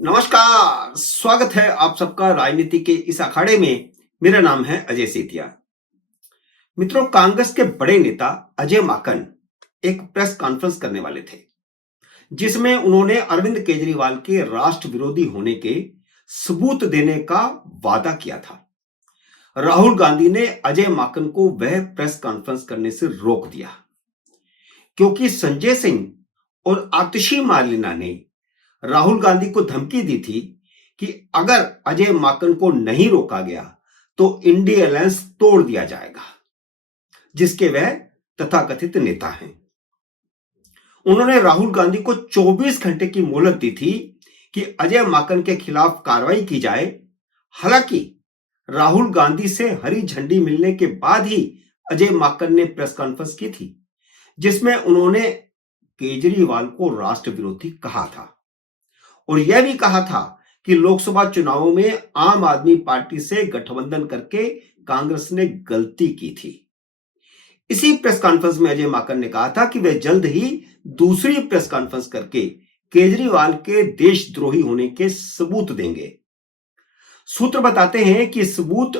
नमस्कार, स्वागत है आप सबका राजनीति के इस अखाड़े में। मेरा नाम है अजय सेठिया। मित्रों, कांग्रेस के बड़े नेता अजय माकन एक प्रेस कॉन्फ्रेंस करने वाले थे, जिसमें उन्होंने अरविंद केजरीवाल के राष्ट्र विरोधी होने के सबूत देने का वादा किया था। राहुल गांधी ने अजय माकन को वह प्रेस कॉन्फ्रेंस करने से रोक दिया, क्योंकि संजय सिंह और आतिशी मार्लेना ने राहुल गांधी को धमकी दी थी कि अगर अजय माकन को नहीं रोका गया तो इंडिया अलायंस तोड़ दिया जाएगा, जिसके वह तथाकथित नेता हैं। उन्होंने राहुल गांधी को 24 घंटे की मोहलत दी थी कि अजय माकन के खिलाफ कार्रवाई की जाए। हालांकि राहुल गांधी से हरी झंडी मिलने के बाद ही अजय माकन ने प्रेस कॉन्फ्रेंस की थी, जिसमें उन्होंने केजरीवाल को राष्ट्र विरोधी कहा था और यह भी कहा था कि लोकसभा चुनावों में आम आदमी पार्टी से गठबंधन करके कांग्रेस ने गलती की थी। इसी प्रेस कॉन्फ्रेंस में अजय माकन ने कहा था कि वे जल्द ही दूसरी प्रेस कॉन्फ्रेंस करके केजरीवाल के देशद्रोही होने के सबूत देंगे। सूत्र बताते हैं कि सबूत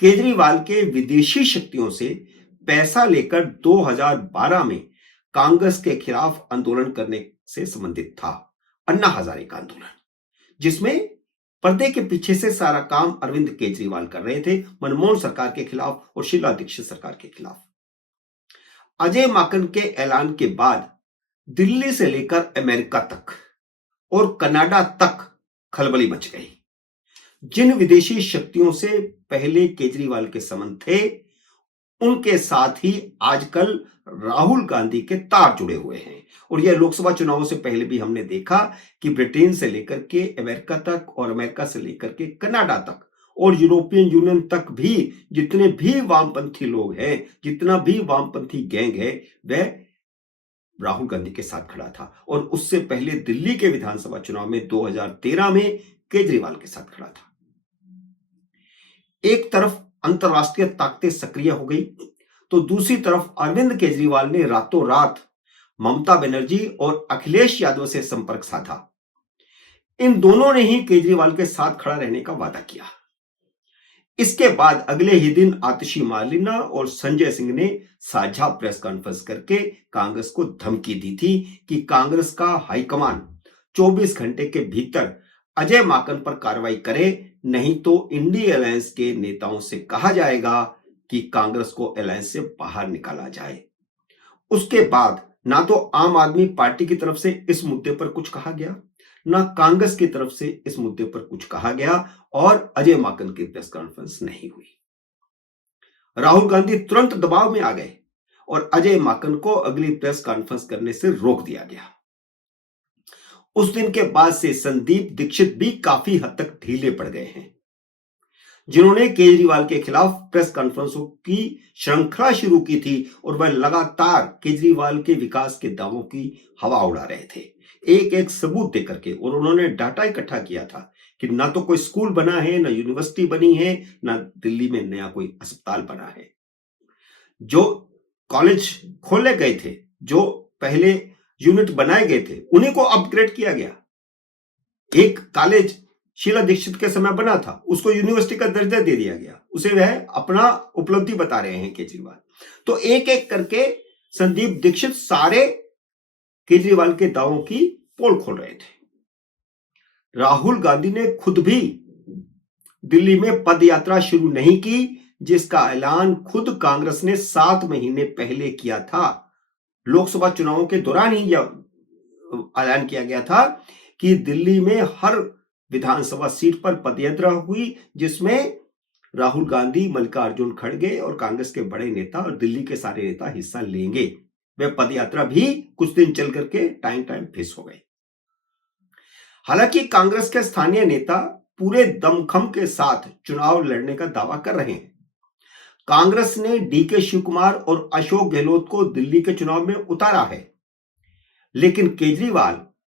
केजरीवाल के विदेशी शक्तियों से पैसा लेकर 2012 में कांग्रेस के खिलाफ आंदोलन करने से संबंधित था, अन्ना हजारे का आंदोलन, जिसमें पर्दे के पीछे से सारा काम अरविंद केजरीवाल कर रहे थे, मनमोहन सरकार के खिलाफ और शीला दीक्षित सरकार के खिलाफ। अजय माकन के ऐलान के बाद दिल्ली से लेकर अमेरिका तक और कनाडा तक खलबली मच गई। जिन विदेशी शक्तियों से पहले केजरीवाल के संबंध थे, उनके साथ ही आजकल राहुल गांधी के तार जुड़े हुए हैं। और यह लोकसभा चुनावों से पहले भी हमने देखा कि ब्रिटेन से लेकर के अमेरिका तक और अमेरिका से लेकर के कनाडा तक और यूरोपियन यूनियन तक भी जितने भी वामपंथी लोग हैं, जितना भी वामपंथी गैंग है, वह राहुल गांधी के साथ खड़ा था। और उससे पहले दिल्ली के विधानसभा चुनाव में 2013 में केजरीवाल के साथ खड़ा था। एक तरफ अंतरराष्ट्रीय ताकतें सक्रिय हो गई, तो दूसरी तरफ अरविंद केजरीवाल ने रातों रात ममता बनर्जी और अखिलेश यादव से संपर्क साधा। इन दोनों ने ही केजरीवाल के साथ खड़ा रहने का वादा किया। इसके बाद अगले ही दिन आतिशी मार्लेना और संजय सिंह ने साझा प्रेस कॉन्फ्रेंस करके कांग्रेस को धमकी दी थी कि कांग्रेस का हाईकमान 24 घंटे के भीतर अजय माकन पर कार्रवाई करे, नहीं तो इंडिया अलायंस के नेताओं से कहा जाएगा कि कांग्रेस को अलायंस से बाहर निकाला जाए। उसके बाद ना तो आम आदमी पार्टी की तरफ से इस मुद्दे पर कुछ कहा गया, ना कांग्रेस की तरफ से इस मुद्दे पर कुछ कहा गया और अजय माकन की प्रेस कॉन्फ्रेंस नहीं हुई। राहुल गांधी तुरंत दबाव में आ गए और अजय माकन को अगली प्रेस कॉन्फ्रेंस करने से रोक दिया गया। उस दिन के बाद से संदीप दीक्षित भी काफी हद तक ढीले पड़ गए हैं, जिन्होंने केजरीवाल के खिलाफ प्रेस कॉन्फ्रेंसों की श्रृंखला शुरू की थी और वह लगातार केजरीवाल के विकास के दावों की हवा उड़ा रहे थे, एक एक सबूत देकर के। और उन्होंने डाटा इकट्ठा किया था कि ना तो कोई स्कूल बना है, ना यूनिवर्सिटी बनी है, ना दिल्ली में नया कोई अस्पताल बना है। जो कॉलेज खोले गए थे, जो पहले यूनिट बनाए गए थे, उन्हीं को अपग्रेड किया गया। एक कॉलेज शीला दीक्षित के समय बना था, उसको यूनिवर्सिटी का दर्जा दे दिया गया, उसे वह अपना उपलब्धि बता रहे हैं केजरीवाल। तो एक एक करके संदीप दीक्षित सारे केजरीवाल के दावों की पोल खोल रहे थे। राहुल गांधी ने खुद भी दिल्ली में पद यात्रा शुरू नहीं की, जिसका ऐलान खुद कांग्रेस ने 7 महीने पहले किया था। लोकसभा चुनावों के दौरान ही यह ऐलान किया गया था कि दिल्ली में हर विधानसभा सीट पर पदयात्रा हुई, जिसमें राहुल गांधी, मल्लिकार्जुन खड़गे और कांग्रेस के बड़े नेता और दिल्ली के सारे नेता हिस्सा लेंगे। वह पदयात्रा भी कुछ दिन चल करके टाइम फिस हो गए। हालांकि कांग्रेस के स्थानीय नेता पूरे दमखम के साथ चुनाव लड़ने का दावा कर रहे हैं। कांग्रेस ने डीके शिव कुमार और अशोक गहलोत को दिल्ली के चुनाव में उतारा है, लेकिन केजरीवाल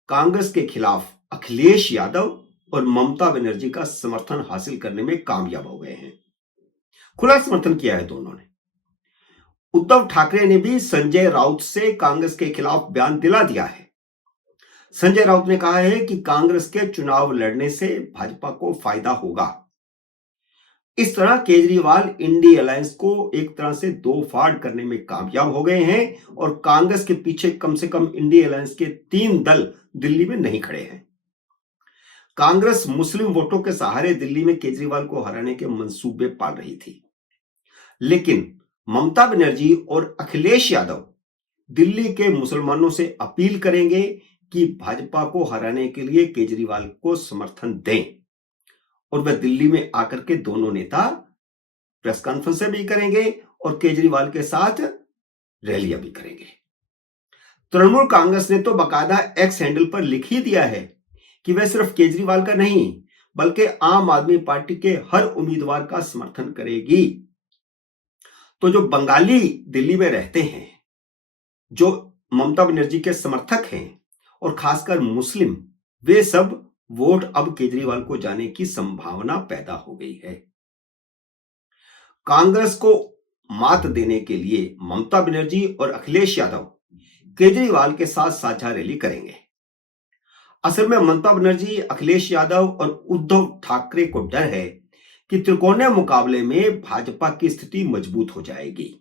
कांग्रेस के खिलाफ अखिलेश यादव और ममता बनर्जी का समर्थन हासिल करने में कामयाब हो गए हैं। खुला समर्थन किया है दोनों ने। उद्धव ठाकरे ने भी संजय राउत से कांग्रेस के खिलाफ बयान दिला दिया है। संजय राउत ने कहा है कि कांग्रेस के चुनाव लड़ने से भाजपा को फायदा होगा। इस तरह केजरीवाल इंडी अलायंस को एक तरह से दो फाड़ करने में कामयाब हो गए हैं और कांग्रेस के पीछे कम से कम इंडी अलायंस के 3 दल दिल्ली में नहीं खड़े हैं। कांग्रेस मुस्लिम वोटों के सहारे दिल्ली में केजरीवाल को हराने के मंसूबे पाल रही थी, लेकिन ममता बनर्जी और अखिलेश यादव दिल्ली के मुसलमानों से अपील करेंगे कि भाजपा को हराने के लिए केजरीवाल को समर्थन दें और वह दिल्ली में आकर के दोनों नेता प्रेस कॉन्फ्रेंस भी करेंगे और केजरीवाल के साथ रैलियां भी करेंगे। तृणमूल कांग्रेस ने तो बाकायदा एक्स हैंडल पर लिख ही दिया है कि वह सिर्फ केजरीवाल का नहीं बल्कि आम आदमी पार्टी के हर उम्मीदवार का समर्थन करेगी। तो जो बंगाली दिल्ली में रहते हैं, जो ममता बनर्जी के समर्थक हैं और खासकर मुस्लिम, वे सब वोट अब केजरीवाल को जाने की संभावना पैदा हो गई है। कांग्रेस को मात देने के लिए ममता बनर्जी और अखिलेश यादव केजरीवाल के साथ साझा रैली करेंगे। असल में ममता बनर्जी, अखिलेश यादव और उद्धव ठाकरे को डर है कि त्रिकोणीय मुकाबले में भाजपा की स्थिति मजबूत हो जाएगी।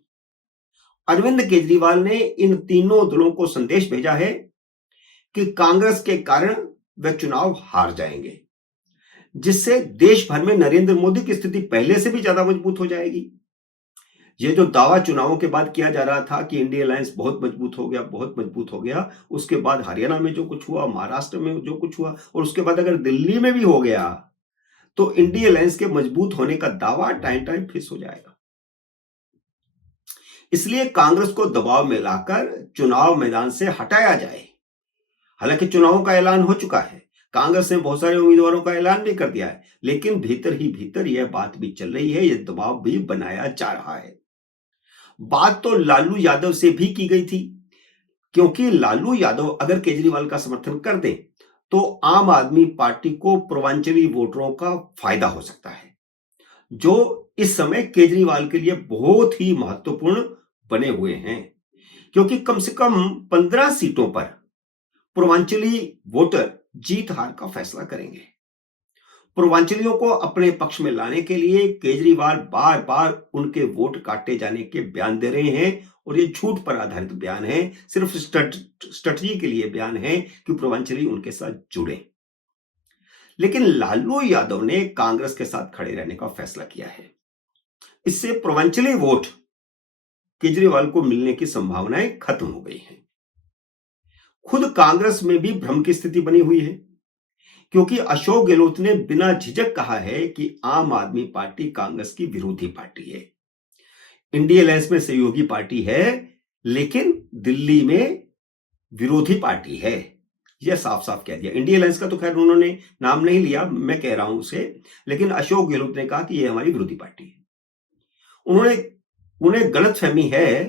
अरविंद केजरीवाल ने इन तीनों दलों को संदेश भेजा है कि कांग्रेस के कारण वे चुनाव हार जाएंगे, जिससे देश भर में नरेंद्र मोदी की स्थिति पहले से भी ज्यादा मजबूत हो जाएगी। ये जो दावा चुनावों के बाद किया जा रहा था कि इंडिया अलायंस बहुत मजबूत हो गया, बहुत मजबूत हो गया, उसके बाद हरियाणा में जो कुछ हुआ, महाराष्ट्र में जो कुछ हुआ और उसके बाद अगर दिल्ली में भी हो गया तो इंडिया अलायंस के मजबूत होने का दावा टाइम टाइम फिक्स हो जाएगा। इसलिए कांग्रेस को दबाव में लाकर चुनाव मैदान से हटाया जाए। हालांकि चुनावों का ऐलान हो चुका है, कांग्रेस ने बहुत सारे उम्मीदवारों का ऐलान भी कर दिया है, लेकिन भीतर ही भीतर यह बात भी चल रही है, यह दबाव भी बनाया जा रहा है। बात तो लालू यादव से भी की गई थी, क्योंकि लालू यादव अगर केजरीवाल का समर्थन कर दें तो आम आदमी पार्टी को पूर्वांचली वोटरों का फायदा हो सकता है, जो इस समय केजरीवाल के लिए बहुत ही महत्वपूर्ण बने हुए हैं, क्योंकि कम से कम 15 सीटों पर पूर्वांचली वोटर जीत हार का फैसला करेंगे। पूर्वांचलियों को अपने पक्ष में लाने के लिए केजरीवाल बार बार उनके वोट काटे जाने के बयान दे रहे हैं और ये झूठ पर आधारित बयान है, सिर्फ स्ट्रेटजी के लिए बयान है कि पूर्वांचली उनके साथ जुड़े। लेकिन लालू यादव ने कांग्रेस के साथ खड़े रहने का फैसला किया है। इससे पूर्वांचली वोट केजरीवाल को मिलने की संभावनाएं खत्म हो गई हैं। खुद कांग्रेस में भी भ्रम की स्थिति बनी हुई है, क्योंकि अशोक गहलोत ने बिना झिझक कहा है कि आम आदमी पार्टी कांग्रेस की विरोधी पार्टी है। इंडिया अलायंस में सहयोगी पार्टी है, लेकिन दिल्ली में विरोधी पार्टी है, यह साफ साफ कह दिया। इंडिया अलायंस का तो खैर उन्होंने नाम नहीं लिया, मैं कह रहा हूं उसे, लेकिन अशोक गहलोत ने कहा कि यह हमारी विरोधी पार्टी है। उन्हें गलतफहमी है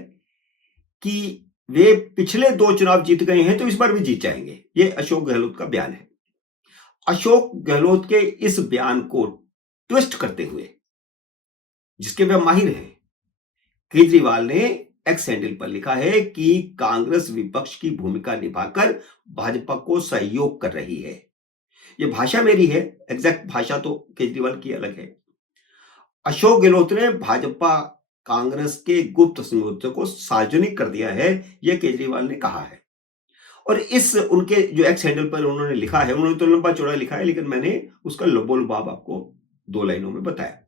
कि वे पिछले 2 चुनाव जीत गए हैं तो इस बार भी जीत जाएंगे, यह अशोक गहलोत का बयान है। अशोक गहलोत के इस बयान को ट्विस्ट करते हुए, जिसके वे माहिर हैं, केजरीवाल ने एक्स हैंडल पर लिखा है कि कांग्रेस विपक्ष की भूमिका निभाकर भाजपा को सहयोग कर रही है। यह भाषा मेरी है, एग्जैक्ट भाषा तो केजरीवाल की अलग है। अशोक गहलोत ने भाजपा कांग्रेस के गुप्त समझौते को सार्वजनिक कर दिया है, यह केजरीवाल ने कहा है। और इस उनके जो एक्स हैंडल पर उन्होंने लिखा है, उन्होंने तो लंबा चौड़ा लिखा है, लेकिन मैंने उसका लबोलबाब आपको 2 लाइनों में बताया।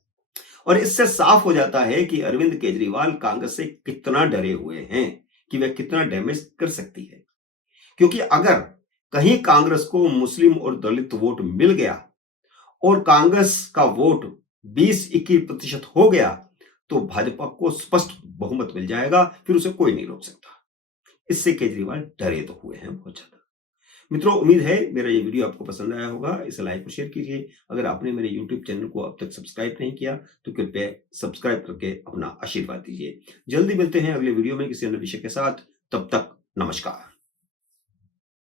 और इससे साफ हो जाता है कि अरविंद केजरीवाल कांग्रेस से कितना डरे हुए हैं, कि वह कितना डैमेज कर सकती है। क्योंकि अगर कहीं कांग्रेस को मुस्लिम और दलित वोट मिल गया और कांग्रेस का वोट 20-21% हो गया तो भाजपा को स्पष्ट बहुमत मिल जाएगा, फिर उसे कोई नहीं रोक सकता। इससे केजरीवाल डरे तो हुए हैं बहुत ज्यादा। मित्रों, उम्मीद है मेरा ये वीडियो आपको पसंद आया होगा। इसे लाइक और शेयर कीजिए। अगर आपने मेरे YouTube चैनल को अब तक सब्सक्राइब नहीं किया तो कृपया सब्सक्राइब करके अपना आशीर्वाद दीजिए। जल्दी मिलते हैं अगले वीडियो में किसी अन्य विषय के साथ। तब तक नमस्कार।